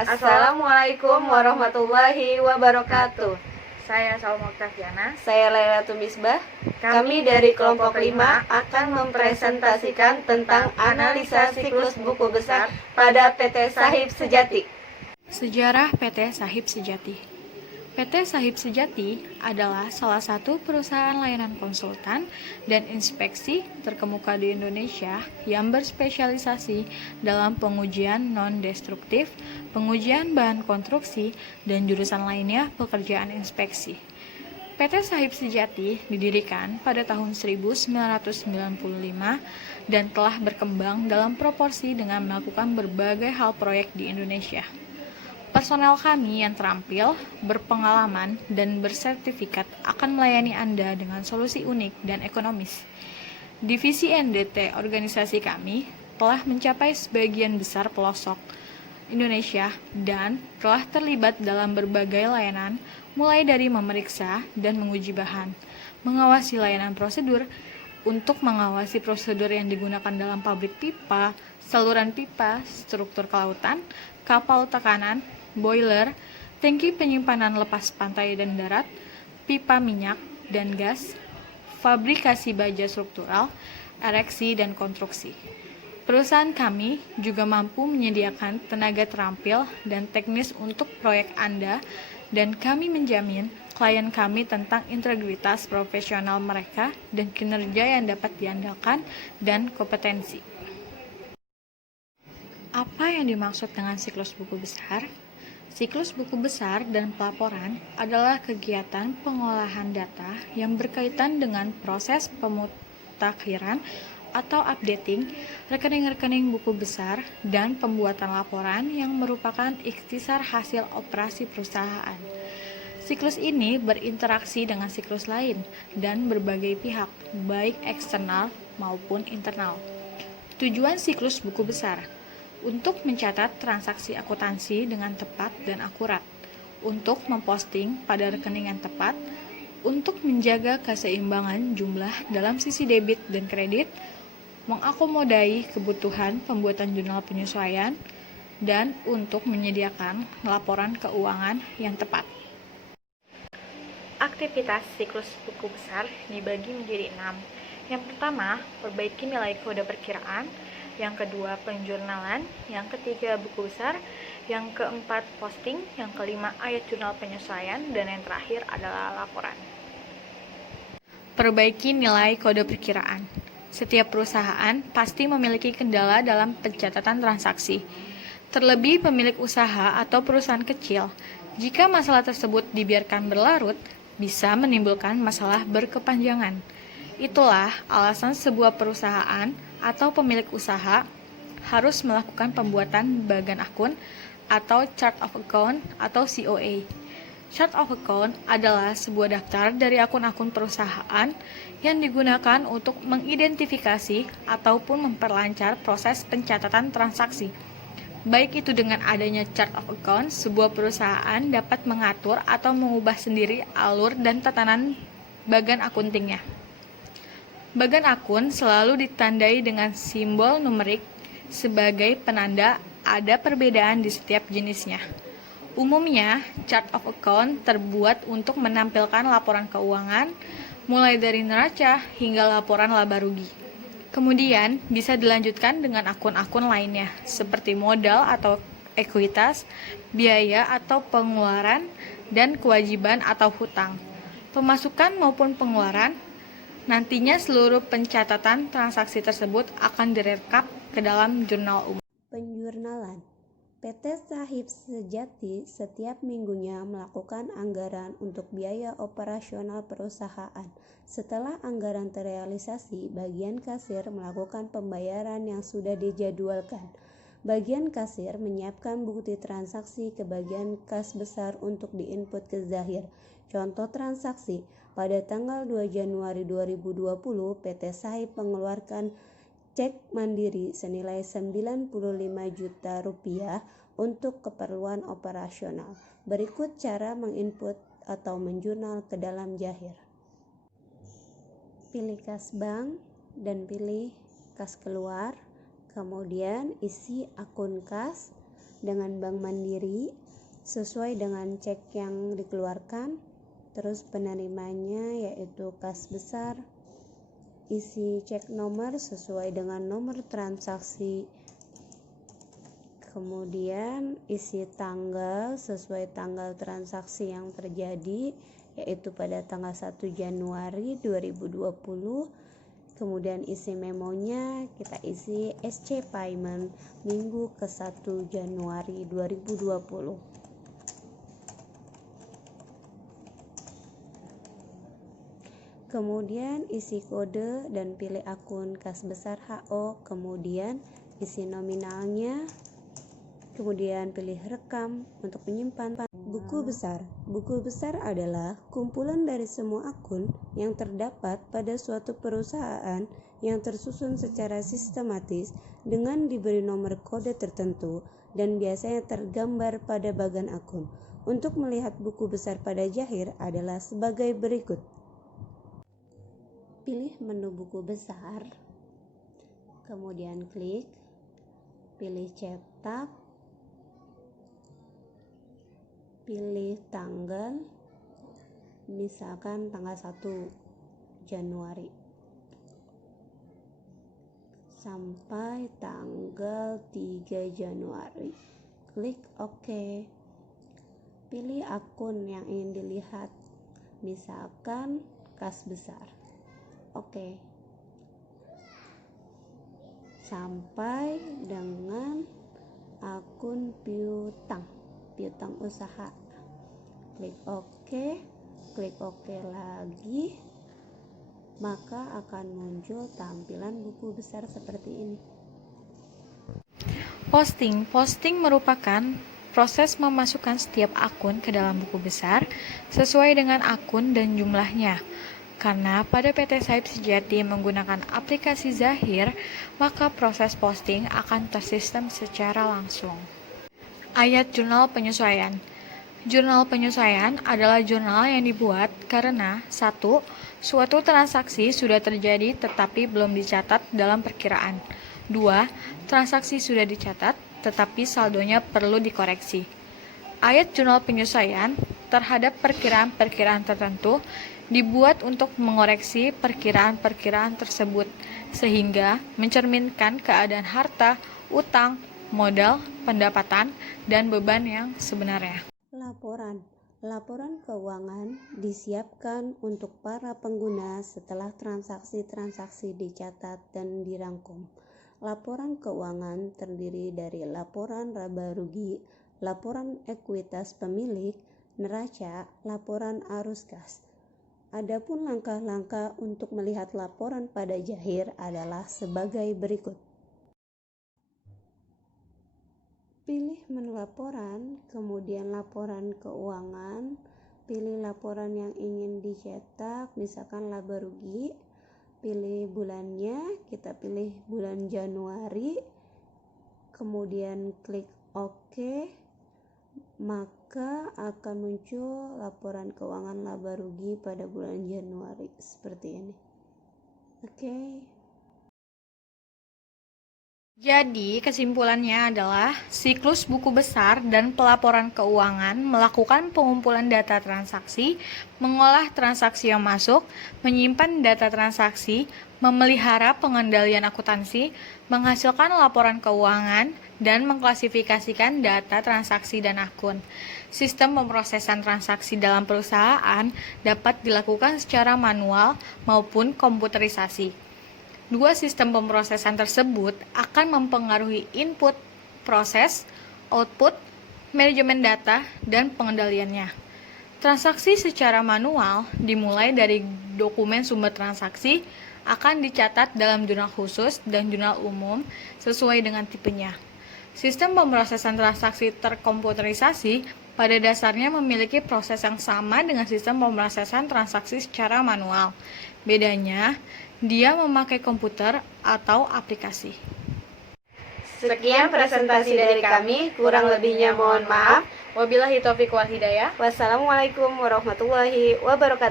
Assalamualaikum warahmatullahi wabarakatuh. Saya Salma Oktaviana. Saya Lailatul Misbah. Kami dari kelompok 5 akan mempresentasikan tentang analisa siklus buku besar pada PT Sahib Sejati. Sejarah PT Sahib Sejati. PT Sahib Sejati adalah salah satu perusahaan layanan konsultan dan inspeksi terkemuka di Indonesia yang berspesialisasi dalam pengujian non-destruktif, pengujian bahan konstruksi, dan jurusan lainnya pekerjaan inspeksi. PT Sahib Sejati didirikan pada tahun 1995 dan telah berkembang dalam proporsi dengan melakukan berbagai hal proyek di Indonesia. Personel kami yang terampil, berpengalaman, dan bersertifikat akan melayani Anda dengan solusi unik dan ekonomis. Divisi NDT organisasi kami telah mencapai sebagian besar pelosok Indonesia dan telah terlibat dalam berbagai layanan, mulai dari memeriksa dan menguji bahan, mengawasi layanan prosedur, untuk mengawasi prosedur yang digunakan dalam pabrik pipa, saluran pipa, struktur kelautan, kapal tekanan, boiler, tangki penyimpanan lepas pantai dan darat, pipa minyak dan gas, fabrikasi baja struktural, ereksi dan konstruksi. Perusahaan kami juga mampu menyediakan tenaga terampil dan teknis untuk proyek Anda, dan kami menjamin klien kami tentang integritas profesional mereka dan kinerja yang dapat diandalkan dan kompetensi. Apa yang dimaksud dengan siklus buku besar? Siklus buku besar dan pelaporan adalah kegiatan pengolahan data yang berkaitan dengan proses pemutakhiran atau updating rekening-rekening buku besar dan pembuatan laporan yang merupakan ikhtisar hasil operasi perusahaan. Siklus ini berinteraksi dengan siklus lain dan berbagai pihak, baik eksternal maupun internal. Tujuan siklus buku besar untuk mencatat transaksi akuntansi dengan tepat dan akurat, untuk memposting pada rekening yang tepat, untuk menjaga keseimbangan jumlah dalam sisi debit dan kredit, mengakomodai kebutuhan pembuatan jurnal penyesuaian, dan untuk menyediakan laporan keuangan yang tepat. Aktivitas siklus buku besar dibagi menjadi 6. Yang pertama, perbaiki nilai kode perkiraan. Yang kedua, penjurnalan. Yang ketiga, buku besar. Yang keempat, posting. Yang kelima, ayat jurnal penyesuaian. Dan yang terakhir adalah laporan. Perbaiki nilai kode perkiraan. Setiap perusahaan pasti memiliki kendala dalam pencatatan transaksi. Terlebih pemilik usaha atau perusahaan kecil. Jika masalah tersebut dibiarkan berlarut, bisa menimbulkan masalah berkepanjangan. Itulah alasan sebuah perusahaan atau pemilik usaha harus melakukan pembuatan bagan akun atau chart of account atau COA. Chart of account adalah sebuah daftar dari akun-akun perusahaan yang digunakan untuk mengidentifikasi ataupun memperlancar proses pencatatan transaksi. Baik itu dengan adanya chart of account, sebuah perusahaan dapat mengatur atau mengubah sendiri alur dan tatanan bagan akuntingnya. Bagan akun selalu ditandai dengan simbol numerik sebagai penanda ada perbedaan di setiap jenisnya. Umumnya, chart of account terbuat untuk menampilkan laporan keuangan, mulai dari neraca hingga laporan laba rugi. Kemudian, bisa dilanjutkan dengan akun-akun lainnya, seperti modal atau ekuitas, biaya atau pengeluaran, dan kewajiban atau hutang, pemasukan maupun pengeluaran. Nantinya seluruh pencatatan transaksi tersebut akan direkap ke dalam jurnal umum. Penjurnalan. PT Sahib Sejati setiap minggunya melakukan anggaran untuk biaya operasional perusahaan. Setelah anggaran terrealisasi, bagian kasir melakukan pembayaran yang sudah dijadwalkan. Bagian kasir menyiapkan bukti transaksi ke bagian kas besar untuk diinput ke Zahir. Contoh transaksi, pada tanggal 2 Januari 2020, PT Sahib mengeluarkan cek mandiri senilai 95 juta rupiah untuk keperluan operasional. Berikut cara menginput atau menjurnal ke dalam Zahir. Pilih kas bank dan pilih kas keluar. Kemudian isi akun kas, dengan Bank Mandiri sesuai dengan cek yang dikeluarkan. Terus penerimanya yaitu kas besar. Isi cek nomor sesuai dengan nomor transaksi. Kemudian isi tanggal sesuai tanggal transaksi yang terjadi, yaitu pada tanggal 1 Januari 2020. Kemudian isi memonya kita isi SC Payment minggu ke-1 Januari 2020. Kemudian isi kode dan pilih akun kas besar HO, kemudian isi nominalnya, kemudian pilih rekam untuk menyimpan buku besar. Buku besar adalah kumpulan dari semua akun yang terdapat pada suatu perusahaan yang tersusun secara sistematis dengan diberi nomor kode tertentu dan biasanya tergambar pada bagian akun. Untuk melihat buku besar pada Jahir adalah sebagai berikut. Pilih menu buku besar, kemudian klik, pilih cetak, pilih tanggal, misalkan tanggal 1 Januari sampai tanggal 3 Januari. Klik OK. Pilih akun yang ingin dilihat, misalkan kas besar. Oke. Sampai dengan akun piutang usaha. Klik OK, klik OK lagi, maka akan muncul tampilan buku besar seperti ini. Posting merupakan proses memasukkan setiap akun ke dalam buku besar sesuai dengan akun dan jumlahnya. Karena pada PT Sahib Sejati menggunakan aplikasi Zahir, maka proses posting akan tersistem secara langsung. Ayat jurnal penyesuaian. Jurnal penyesuaian adalah jurnal yang dibuat karena 1. Suatu transaksi sudah terjadi tetapi belum dicatat dalam perkiraan. 2. Transaksi sudah dicatat tetapi saldonya perlu dikoreksi. Ayat jurnal penyesuaian terhadap perkiraan-perkiraan tertentu dibuat untuk mengoreksi perkiraan-perkiraan tersebut sehingga mencerminkan keadaan harta, utang, modal, pendapatan, dan beban yang sebenarnya. Laporan keuangan disiapkan untuk para pengguna setelah transaksi-transaksi dicatat dan dirangkum. Laporan keuangan terdiri dari laporan laba rugi, laporan ekuitas pemilik, neraca, laporan arus kas. Adapun langkah-langkah untuk melihat laporan pada Jahir adalah sebagai berikut. Pilih menu laporan, kemudian laporan keuangan, pilih laporan yang ingin dicetak, misalkan laba rugi, pilih bulannya, kita pilih bulan Januari, kemudian klik OK, maka akan muncul laporan keuangan laba rugi pada bulan Januari seperti ini. Oke. Jadi, kesimpulannya adalah siklus buku besar dan pelaporan keuangan melakukan pengumpulan data transaksi, mengolah transaksi yang masuk, menyimpan data transaksi, memelihara pengendalian akuntansi, menghasilkan laporan keuangan, dan mengklasifikasikan data transaksi dan akun. Sistem pemrosesan transaksi dalam perusahaan dapat dilakukan secara manual maupun komputerisasi. Dua sistem pemrosesan tersebut akan mempengaruhi input, proses, output, manajemen data, dan pengendaliannya. Transaksi secara manual dimulai dari dokumen sumber transaksi akan dicatat dalam jurnal khusus dan jurnal umum sesuai dengan tipenya. Sistem pemrosesan transaksi terkomputerisasi pada dasarnya memiliki proses yang sama dengan sistem pemrosesan transaksi secara manual. Bedanya, dia memakai komputer atau aplikasi. Sekian presentasi dari kami, kurang lebihnya mohon maaf. Wabillahi taufiq wal hidayah. Wassalamualaikum warahmatullahi wabarakatuh.